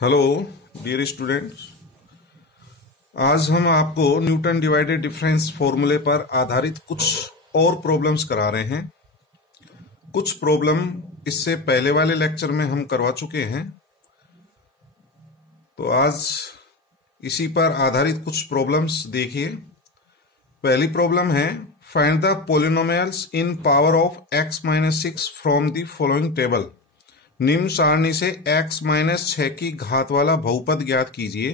Hello dear students, आज हम आपको न्यूटन डिवाइडेड डिफरेंस फॉर्मूले पर आधारित कुछ और प्रॉब्लम्स करा रहे हैं। कुछ प्रॉब्लम इससे पहले वाले लेक्चर में हम करवा चुके हैं, तो आज इसी पर आधारित कुछ प्रॉब्लम्स देखिए। पहली प्रॉब्लम है, find the polynomials in power of x-6 from the following table. निम्न सारणी से x-6 की घात वाला बहुपद ज्ञात कीजिए।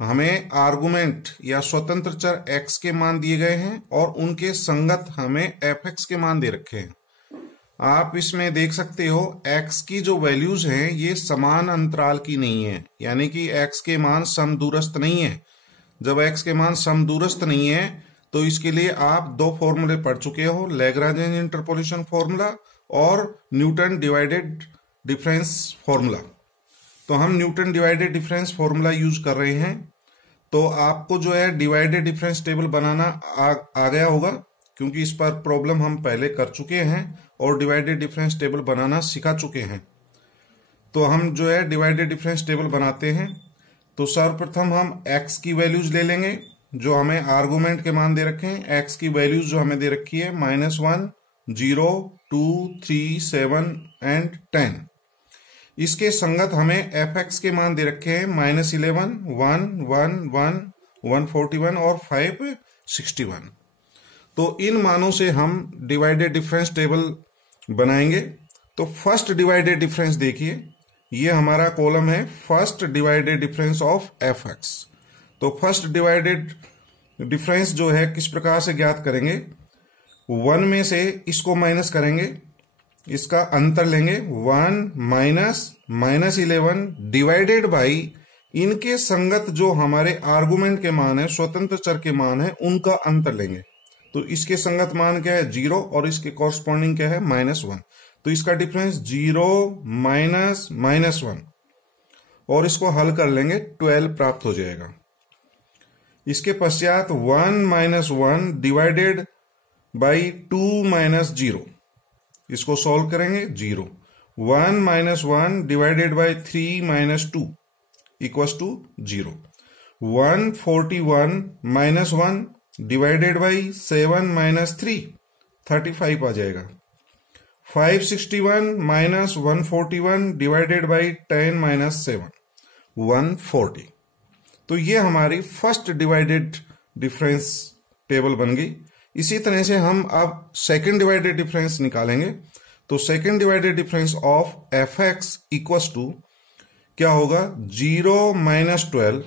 हमें आर्गुमेंट या स्वतंत्र चर x के मान दिए गए हैं और उनके संगत हमें fx के मान दे रखे हैं। आप इसमें देख सकते हो x की जो वैल्यूज हैं ये समान अंतराल की नहीं है, यानी कि x के मान समदूरस्थ नहीं है। जब x के मान समदूरस्थ नहीं है तो इसके लिए आप दो फॉर्मूले पढ़ चुके हो, लैग्रांज इंटरपोलेशन फॉर्मूला और न्यूटन डिवाइडेड डिफरेंस फॉर्मूला। तो हम Newton divided difference formula use कर रहे हैं। तो आपको जो है डिवाइडेड डिफरेंस टेबल बनाना आ गया होगा, क्योंकि इस पर प्रॉब्लम हम पहले कर चुके हैं और डिवाइडेड डिफरेंस टेबल बनाना सिखा चुके हैं। तो हम जो है डिवाइडेड डिफरेंस टेबल बनाते हैं। तो सर्वप्रथम हम x की वैल्यूज ले लेंगे जो हमें आर्गुमेंट के मान दे रखे हैं। x की वैल्यूज जो हमें दे रखी है -1, 0, 2, 3, 7 एंड 10। इसके संगत हमें fx के मान दे रखे हैं -11, 1, 1, 1, 141 और 561। तो इन मानों से हम डिवाइडेड डिफरेंस टेबल बनाएंगे। तो फर्स्ट डिवाइडेड डिफरेंस देखिए, ये हमारा कॉलम है first divided difference of fx। तो फर्स्ट डिवाइडेड डिफरेंस जो है किस प्रकार से ज्ञात करेंगे, 1 में से इसको माइनस करेंगे, इसका अंतर लेंगे 1 माइनस 11 डिवाइडेड बाई इनके संगत जो हमारे आर्गुमेंट के मान है, स्वतंत्र चर के मान है, उनका अंतर लेंगे। तो इसके संगत मान क्या है 0 और इसके कॉरस्पॉन्डिंग क्या है -1। तो इसका डिफरेंस 0 -1 और इसको हल कर लेंगे 12 प्राप्त हो जाएगा। इसके पश्चात 1 -1 डिवाइडेड बाई 2 -0, इसको सॉल्व करेंगे 0। 1 -1 divided by 3 -2 equals to 0। 141 -1 divided by 7 -3 35 आ जाएगा। 561 -141 डिवाइडेड बाई 10 -7 140। तो ये हमारी फर्स्ट डिवाइडेड डिफरेंस टेबल बन गई। इसी तरह से हम अब सेकंड डिवाइडेड डिफरेंस निकालेंगे। तो second divided difference of fx equals to क्या होगा 0 -12।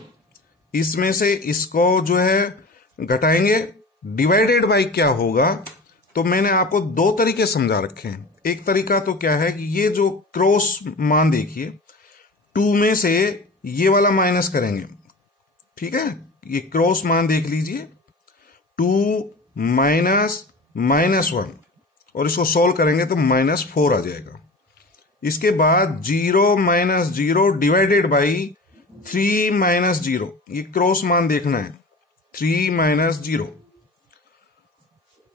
इसमें से इसको जो है घटाएंगे, डिवाइडेड बाई क्या होगा। तो मैंने आपको दो तरीके समझा रखे हैं। एक तरीका तो क्या है कि ये जो क्रॉस मान देखिए, 2 में से ये वाला माइनस करेंगे, ठीक है, ये क्रॉस मान देख लीजिए, 2 -1 और इसको सोल्व करेंगे तो -4 आ जाएगा। इसके बाद 0 -0 डिवाइडेड बाई 3 -0, ये क्रॉस मान देखना है, 3 -0,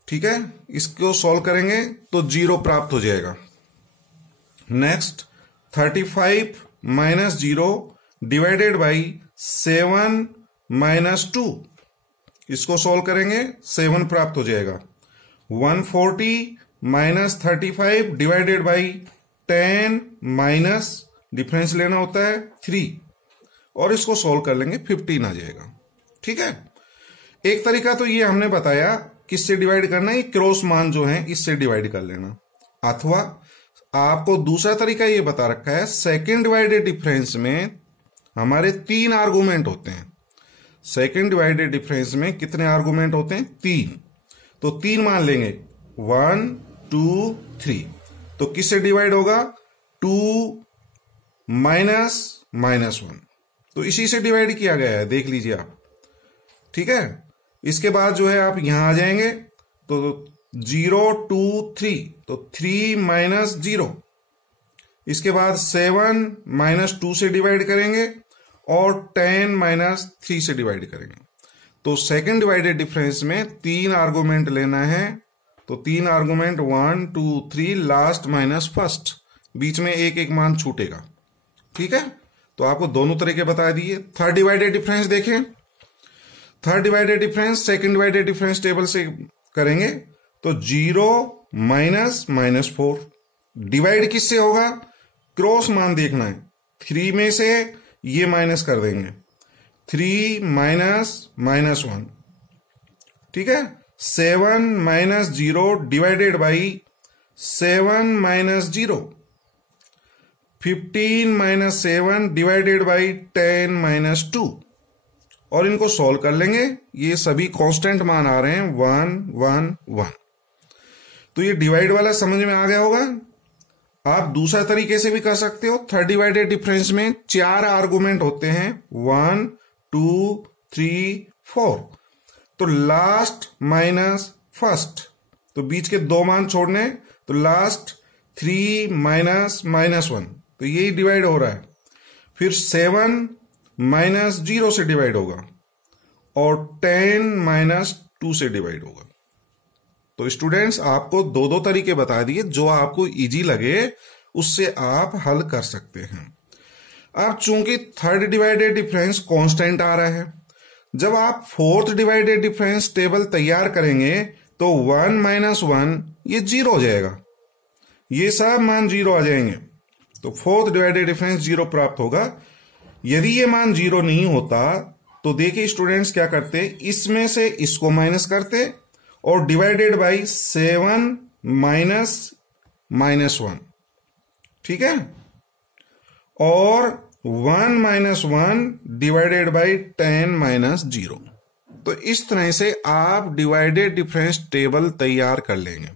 ठीक है। इसको सोल्व करेंगे तो 0 प्राप्त हो जाएगा। नेक्स्ट 35 -0 डिवाइडेड बाई 7 -2, इसको सोल्व करेंगे 7 प्राप्त हो जाएगा। 140 -35 डिवाइडेड बाई 10 माइनस डिफरेंस लेना होता है 3 और इसको सोल्व कर लेंगे 15 आ जाएगा, ठीक है। एक तरीका तो ये हमने बताया किससे डिवाइड करना है, क्रॉस मान जो है इससे डिवाइड कर लेना। अथवा आपको दूसरा तरीका ये बता रखा है, सेकंड डिवाइडेड डिफरेंस में हमारे 3 आर्गुमेंट होते हैं। सेकंड डिवाइडेड डिफरेंस में कितने आर्गुमेंट होते हैं 3। तो 3 मान लेंगे 1 2 3। तो किससे डिवाइड होगा 2 -1। तो इसी से डिवाइड किया गया है, देख लीजिए आप, ठीक है। इसके बाद जो है आप यहां आ जाएंगे तो 0 2 3, तो 3 -0। इसके बाद 7 -2 से डिवाइड करेंगे और 10 -3 से डिवाइड करेंगे। तो सेकंड डिवाइडेड डिफरेंस में 3 आर्गुमेंट लेना है। तो 3 आर्गुमेंट 1 2 3, लास्ट माइनस फर्स्ट, बीच में एक एक मान छूटेगा, ठीक है। तो आपको दोनों तरीके बता दिए। थर्ड डिवाइडेड डिफरेंस देखें, third divided difference second divided difference table से करेंगे तो 0 माइनस -4 डिवाइड किससे होगा, क्रॉस मान देखना है। 3 में से ये माइनस कर देंगे, 3 माइनस -1, ठीक है। 7 minus 0 divided by 7 minus 0, 15 minus 7 divided by 10 minus 2, और इनको सॉल्व कर लेंगे। ये सभी कांस्टेंट मान आ रहे हैं 1 1 1। तो ये डिवाइड वाला समझ में आ गया होगा। आप दूसरा तरीके से भी कर सकते हो। थर्ड डिवाइडेड डिफरेंस में 4 आर्गुमेंट होते हैं, 1 2 3 4। तो लास्ट माइनस फर्स्ट, तो बीच के 2 मान छोड़ने, तो लास्ट 3 माइनस -1, तो यही डिवाइड हो रहा है। फिर 7 माइनस 0 से डिवाइड होगा और 10 माइनस 2 से डिवाइड होगा। तो स्टूडेंट्स आपको दो तरीके बता दिए, जो आपको इजी लगे उससे आप हल कर सकते हैं। अब चूंकि थर्ड डिवाइडेड डिफरेंस कांस्टेंट आ रहा है, जब आप फोर्थ डिवाइडेड डिफरेंस टेबल तैयार करेंगे तो 1 माइनस 1 ये 0 हो जाएगा, ये सब मान 0 आ जाएंगे। तो फोर्थ डिवाइडेड डिफरेंस 0 प्राप्त होगा। यदि ये मान 0 नहीं होता तो देखिए स्टूडेंट्स क्या करते, इसमें से इसको माइनस करते और डिवाइडेड बाई 7 माइनस -1, ठीक है, और 1 माइनस 1 डिवाइडेड बाई 10 माइनस 0। तो इस तरह से आप डिवाइडेड डिफरेंस टेबल तैयार कर लेंगे।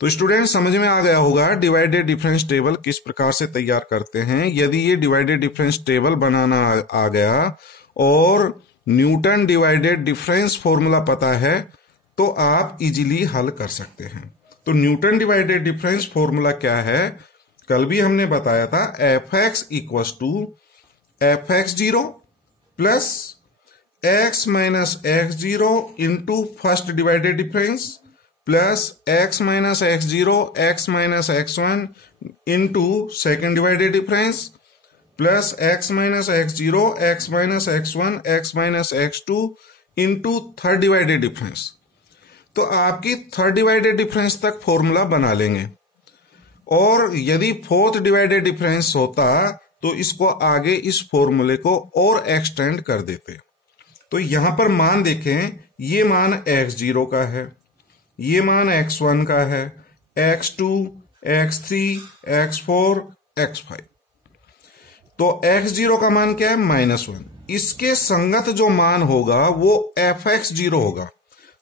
तो स्टूडेंट समझ में आ गया होगा डिवाइडेड डिफरेंस टेबल किस प्रकार से तैयार करते हैं। यदि ये डिवाइडेड डिफरेंस टेबल बनाना आ गया और न्यूटन डिवाइडेड डिफरेंस फॉर्मूला पता है तो आप इजीली हल कर सकते हैं। तो न्यूटन डिवाइडेड डिफरेंस फॉर्मूला क्या है, कल भी हमने बताया था, fx equals to fx0 plus x minus x0 into first divided difference plus x minus x0 x minus x1 into second divided difference plus x minus x0 x minus x1 x minus x2 into third divided difference. तो आपकी third divided difference तक formula बना लेंगे, और यदि fourth divided difference होता तो इसको आगे इस फॉर्मूले को और एक्सटेंड कर देते। तो यहां पर मान देखें, ये मान x0 का है, ये मान x1 का है, x2 x3 x4 x5। तो x0 का मान क्या है, -1। इसके संगत जो मान होगा वो fx0 होगा।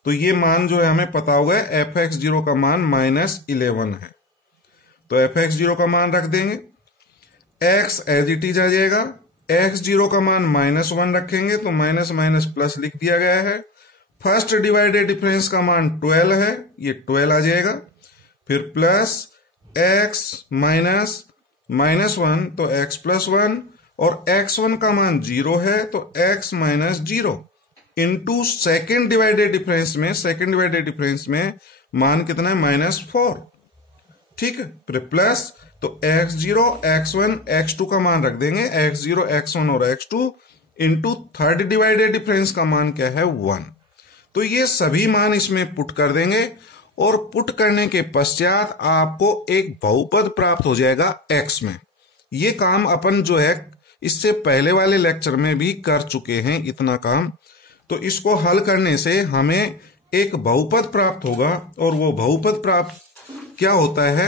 तो ये मान जो है हमें पता होगा fx0 का मान -11 है। तो fx0 का मान रख देंगे, x एज इट इज आ जाएगा। x0 का मान -1 रखेंगे तो माइनस माइनस प्लस लिख दिया गया है। फर्स्ट डिवाइडेड डिफरेंस का मान 12 है, ये 12 आ जाएगा। फिर प्लस x माइनस -1 तो x प्लस 1, और x1 का मान 0 है तो x minus 0 into second divided difference में, सेकेंड डिवाइडेड डिफरेंस में मान कितना है, -4, ठीक है। फिर प्लस तो x0 x1 x2 का मान रख देंगे, x0 x1 और x2 into third divided difference का मान क्या है, 1। तो ये सभी मान इसमें पुट कर देंगे, और पुट करने के पश्चात आपको एक बहुपद प्राप्त हो जाएगा x में। ये काम अपन जो है इससे पहले वाले लेक्चर में भी कर चुके हैं इतना काम। तो इसको हल करने से हमें एक बहुपद प्राप्त होगा, और वो बहुपद प्राप्त क्या होता है,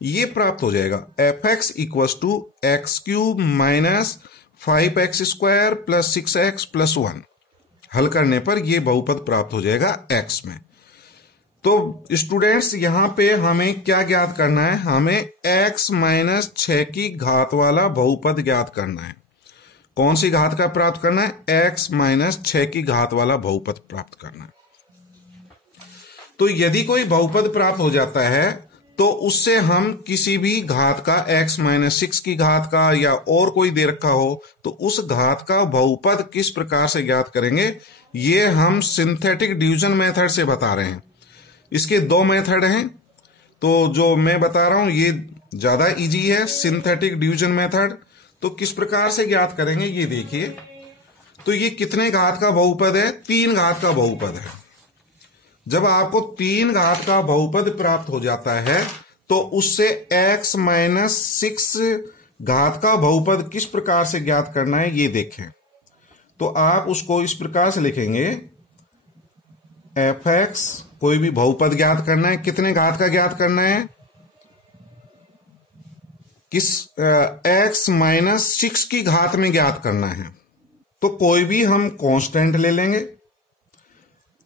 ये प्राप्त हो जाएगा fx equals to x³ minus 5x² plus 6x plus 1। हल करने पर ये बहुपद प्राप्त हो जाएगा x में। तो स्टूडेंट्स यहां पे हमें क्या ज्ञात करना है, हमें x माइनस 6 की घात वाला बहुपद ज्ञात करना है। कौन सी घात का प्राप्त करना है, x माइनस 6 की घात वाला बहुपद प्राप्त करना है। तो यदि कोई बहुपद प्राप्त हो जाता है तो उससे हम किसी भी घात का x माइनस 6 की घात का या और कोई दे रखा हो तो उस घात का बहुपद किस प्रकार से ज्ञात करेंगे, ये हम सिंथेटिक डिवीजन मेथड से बता रहे हैं। इसके 2 मेथड हैं, तो जो मैं बता रहा हूं ये ज्यादा इजी है, सिंथेटिक डिवीजन मेथड। तो किस प्रकार से ज्ञात करेंगे ये देखिए। तो ये कितने घात का बहुपद है? 3 घात का बहुपद है। जब आपको 3 घात का बहुपद प्राप्त हो जाता है तो उससे x माइनस 6 घात का बहुपद किस प्रकार से ज्ञात करना है ये देखें। तो आप उसको इस प्रकार से लिखेंगे, fx, कोई भी बहुपद ज्ञात करना है, कितने घात का ज्ञात करना है? किस x माइनस 6 की घात में ज्ञात करना है। तो कोई भी हम कांस्टेंट ले लेंगे,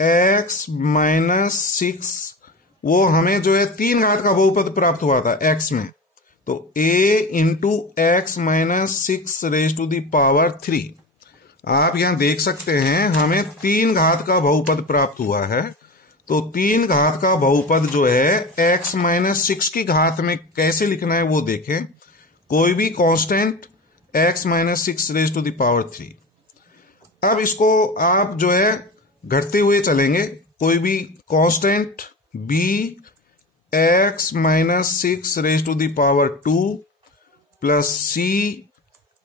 x माइनस 6, वो हमें जो है 3 घात का बहुपद प्राप्त हुआ था x में, तो a into x minus 6 raise to the power 3। आप यहां देख सकते हैं हमें 3 घात का बहुपद प्राप्त हुआ है। तो 3 घात का बहुपद जो है x माइनस 6 की घात में कैसे लिखना है वो देखें। कोई भी constant x minus 6 raise to the power 3। अब इसको आप जो है घटते हुए चलेंगे। कोई भी constant b x minus 6 raise to the power 2 plus c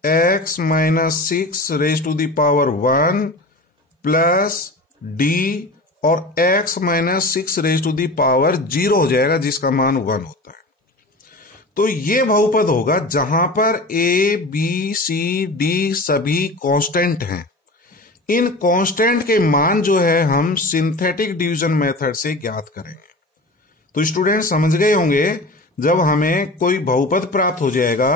x minus 6 raise to the power 1 plus d और x minus 6 raise to the power 0 हो जाएगा, जिसका मान 1 होता है। तो ये बहुपद होगा जहां पर a b c d सभी कांस्टेंट हैं। इन कांस्टेंट के मान जो है हम सिंथेटिक डिवीजन मेथड से ज्ञात करेंगे। तो स्टूडेंट समझ गए होंगे, जब हमें कोई बहुपद प्राप्त हो जाएगा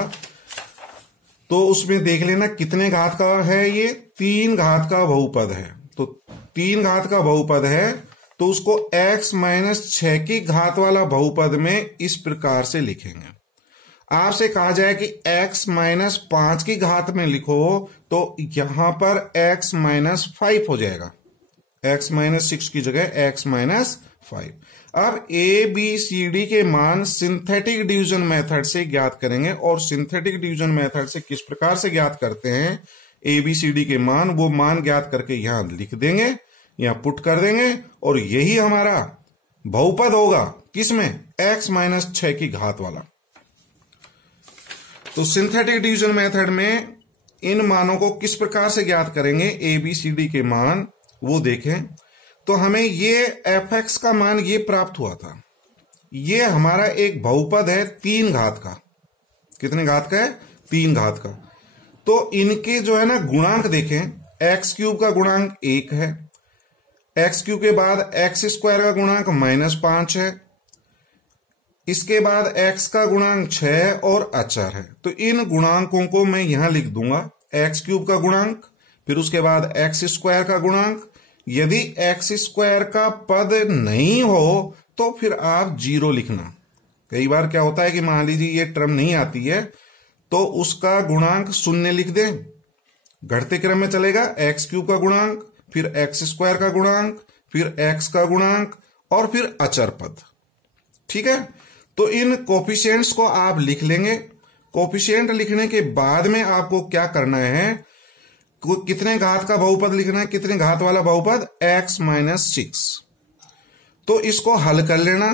तो उसमें देख लेना कितने घात का है। ये 3 घात का बहुपद है। तो 3 घात का बहुपद है तो उसको x माइनस 6 की घात वाला बहुपद में इस प्रकार से लिखेंगे। आपसे कहा जाए कि x माइनस 5 की घात में लिखो तो यहां पर x माइनस 5 हो जाएगा। x माइनस 6 की जगह x माइनस 5। अब a b c d के मान सिंथेटिक डिवीजन मेथड से ज्ञात करेंगे। और सिंथेटिक डिवीजन मेथड से किस प्रकार से ज्ञात करते हैं? a b c d के मान, वो मान ज्ञात करके यहां लिख देंगे, यहां पुट कर देंगे और यही हमारा बहुपद होगा। किसमें? x माइनस 6 की घात वाला। तो सिंथेटिक डिवीजन मेथड में इन मानों को किस प्रकार से ज्ञात करेंगे? a b c d के मान वो देखें। तो हमें ये fx का मान ये प्राप्त हुआ था। ये हमारा एक बहुपद है 3 घात का। कितने घात का है? 3 घात का। तो इनके जो है ना गुणांक देखें। एक्स क्यूब का गुणांक 1 है, एक्स क्यूब के बाद एक्स स्क्वायर का गुणांक -5 है, इसके बाद x का गुणांक 6 और अचर है। तो इन गुणांकों को मैं यहां लिख दूंगा, एक्स क्यूब का गुणांक, फिर उसके बाद एक्स स्क्वायर का गुणांक। यदि एक्स स्क्वायर का पद नहीं हो तो फिर आप 0 लिखना। कई बार क्या होता है कि मान लीजिए ये टर्म नहीं आती है तो उसका गुणांक 0 लिख दें। घटते क्रम में चलेगा, एक्स क्यूब का गुणांक, फिर एक्स स्क्वायर का गुणांक, फिर एक्स का गुणांक और फिर अचर पद। ठीक है, तो इन कोफिशिएंट्स को आप लिख लेंगे। कोफिशिएंट लिखने के बाद में आपको क्या करना है? कितने घात का बहुपद लिखना है? कितने घात वाला बहुपद? x minus 6। तो इसको हल कर लेना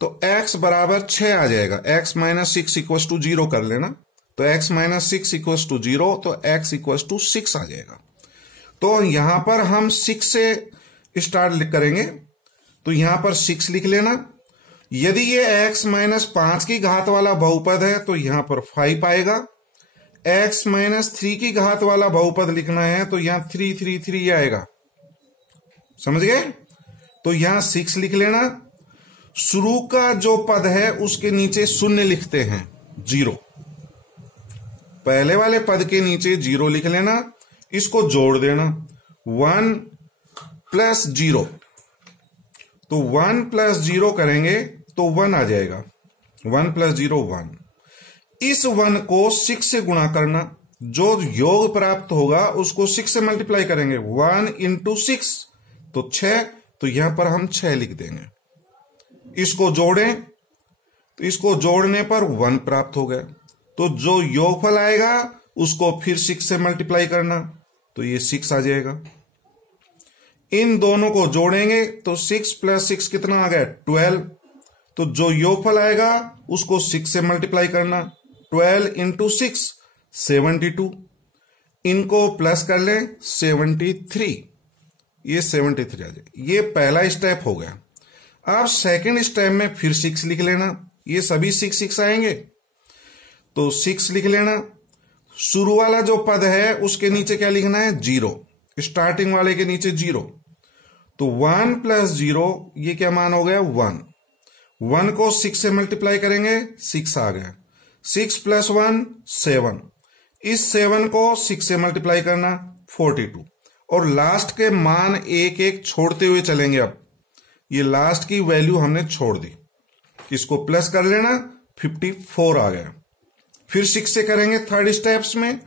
तो x बराबर 6 आ जाएगा। x माइनस 6 इक्वल टू 0 कर लेना तो x माइनस 6 इक्वल टू 0, तो x इक्वल टू 6 आ जाएगा। तो यहां पर हम 6 से स्टार्ट करेंगे, तो यहां पर 6 लिख लेना। यदि ये x माइनस 5 की घात वाला बहुपद है तो यहां पर 5 आएगा। x माइनस 3 की घात वाला बहुपद लिखना है तो यहां 3 3 3 आएगा। समझ गए? तो यहां 6 लिख लेना। शुरू का जो पद है उसके नीचे 0 लिखते हैं, 0। पहले वाले पद के नीचे 0 लिख लेना, इसको जोड़ देना 1 प्लस 0। तो 1 प्लस 0 करेंगे तो 1 आ जाएगा। 1 प्लस 0 1। इस 1 को 6 से गुणा करना, जो योग प्राप्त होगा उसको 6 से मल्टीप्लाई करेंगे। 1 इंटू 6 तो 6, तो यहां पर हम 6 लिख देंगे। इसको जोड़ें तो इसको जोड़ने पर 1 प्राप्त हो गया। तो जो योगफल आएगा उसको फिर 6 से मल्टीप्लाई करना, तो ये 6 आ जाएगा। इन दोनों को जोड़ेंगे तो 6 प्लस 6 कितना आ गया? 12। तो जो योगफल आएगा उसको 6 से मल्टीप्लाई करना, 12 इंटू 6, 72, इनको प्लस कर लें 73, ये 73 आ जाए। ये पहला स्टेप हो गया। अब सेकंड स्टेप में फिर 6 लिख लेना, ये सभी 6 आएंगे तो 6 लिख लेना। शुरू वाला जो पद है उसके नीचे क्या लिखना है, 0, स्टार्टिंग वाले के नीचे 0, तो 1 प्लस 0 ये क्या मान हो गया, 1। 1 को 6 से मल्टीप्लाई करेंगे, 6 आ गया। 6 प्लस 1 7, इस 7 को 6 से मल्टीप्लाई करना 42, और लास्ट के मान एक एक छोड़ते हुए चलेंगे। अब ये लास्ट की वैल्यू हमने छोड़ दी, इसको प्लस कर लेना, 54 आ गया। फिर 6 से करेंगे थर्ड स्टेप्स में,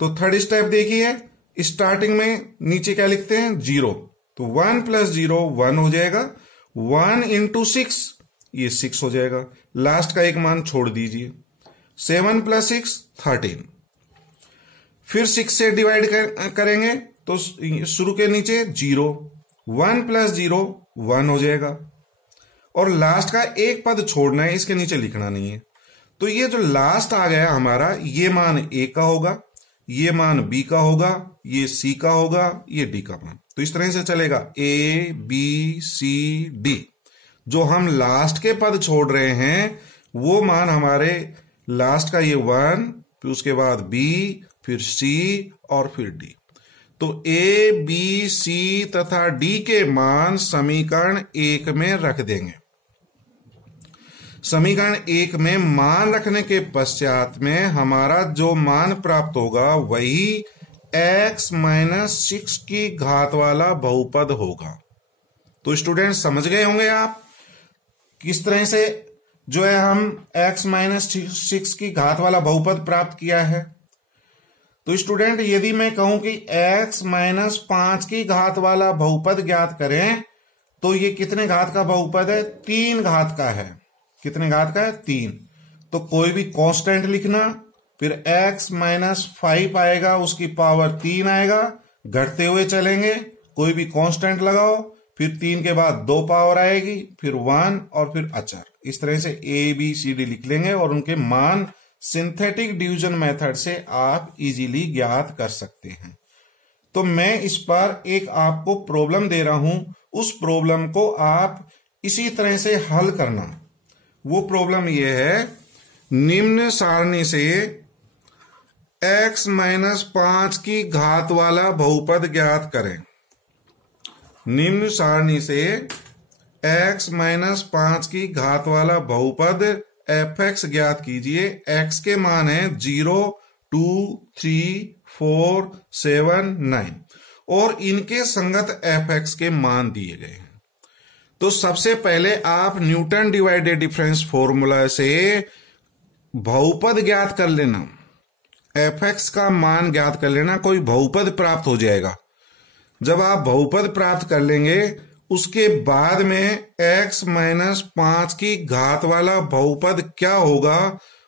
तो थर्ड स्टेप देखिए, स्टार्टिंग में नीचे क्या लिखते हैं, 0, तो 1 प्लस 0 1 हो जाएगा। 1 इंटू 6 ये 6 हो जाएगा। लास्ट का एक मान छोड़ दीजिए, 7 प्लस 6 13। फिर 6 से डिवाइड करेंगे तो शुरू के नीचे 0, 1 प्लस 0 1 हो जाएगा, और लास्ट का एक पद छोड़ना है, इसके नीचे लिखना नहीं है। तो ये जो लास्ट आ गया हमारा, ये मान A का होगा, ये मान B का होगा, ये C का होगा, ये D का मान। तो इस तरह से चलेगा A B C D। जो हम लास्ट के पद छोड़ रहे हैं वो मान हमारे लास्ट का ये 1, फिर उसके बाद B, फिर C और फिर D। तो A B C तथा D के मान समीकरण 1 में रख देंगे। समीकरण 1 में मान रखने के पश्चात में हमारा जो मान प्राप्त होगा वही x माइनस 6 की घात वाला बहुपद होगा। तो स्टूडेंट समझ गए होंगे आप किस तरह से जो है हम x माइनस 6 की घात वाला बहुपद प्राप्त किया है। तो स्टूडेंट यदि मैं कहूं कि x माइनस 5 की घात वाला बहुपद ज्ञात करें, तो ये कितने घात का बहुपद है, 3 घात का है। कितने घात का है, 3। तो कोई भी कांस्टेंट लिखना, फिर x माइनस 5 आएगा, उसकी पावर 3 आएगा, घटते हुए चलेंगे, कोई भी कांस्टेंट लगाओ, फिर 3 के बाद 2 पावर आएगी, फिर 1 और फिर अचर। इस तरह से A B C D लिख लेंगे और उनके मान सिंथेटिक डिवीजन मेथड से आप इजीली ज्ञात कर सकते हैं। तो मैं इस पर एक आपको प्रॉब्लम दे रहा हूं, उस प्रॉब्लम को आप इसी तरह से हल करना। वो प्रॉब्लम ये है, निम्न सारणी से x माइनस 5 की घात वाला बहुपद ज्ञात करें। निम्न सारणी से x माइनस 5 की घात वाला बहुपद fx ज्ञात कीजिए। x के मान है 0 2 3 4 7 9 और इनके संगत fx के मान दिए गए हैं। तो सबसे पहले आप न्यूटन डिवाइडेड डिफरेंस फॉर्मूला से बहुपद ज्ञात कर लेना, fx का मान ज्ञात कर लेना, कोई बहुपद प्राप्त हो जाएगा। जब आप बहुपद प्राप्त कर लेंगे उसके बाद में x माइनस 5 की घात वाला बहुपद क्या होगा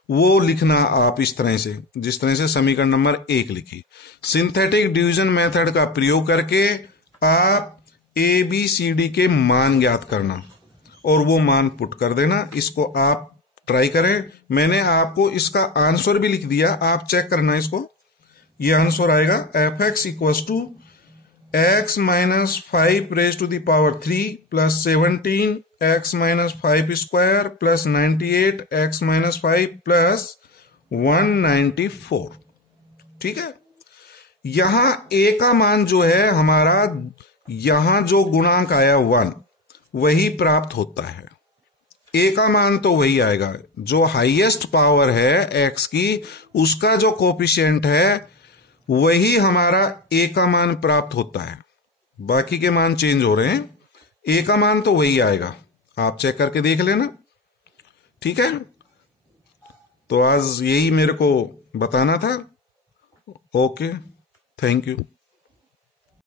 वो लिखना आप इस तरह से, जिस तरह से समीकरण नंबर 1 लिखी। सिंथेटिक डिवीजन मेथड का प्रयोग करके आप A B C D के मान ज्ञात करना और वो मान पुट कर देना। इसको आप ट्राई करें, मैंने आपको इसका आंसर भी लिख दिया, आप चेक करना इसको। ये आंसर आएगा fx equals to x minus 5 raise to the power 3 plus 17 x minus 5 square plus 98 x minus 5 plus 194। ठीक है, यहां a का मान जो है हमारा, यहां जो गुणांक आया 1 वही प्राप्त होता है। a का मान तो वही आएगा, जो हाईएस्ट पावर है x की उसका जो कोफिशिएंट है वही हमारा a का मान प्राप्त होता है। बाकी के मान चेंज हो रहे हैं, a का मान तो वही आएगा, आप चेक करके देख लेना। ठीक है, तो आज यही मेरे को बताना था। Okay, thank you.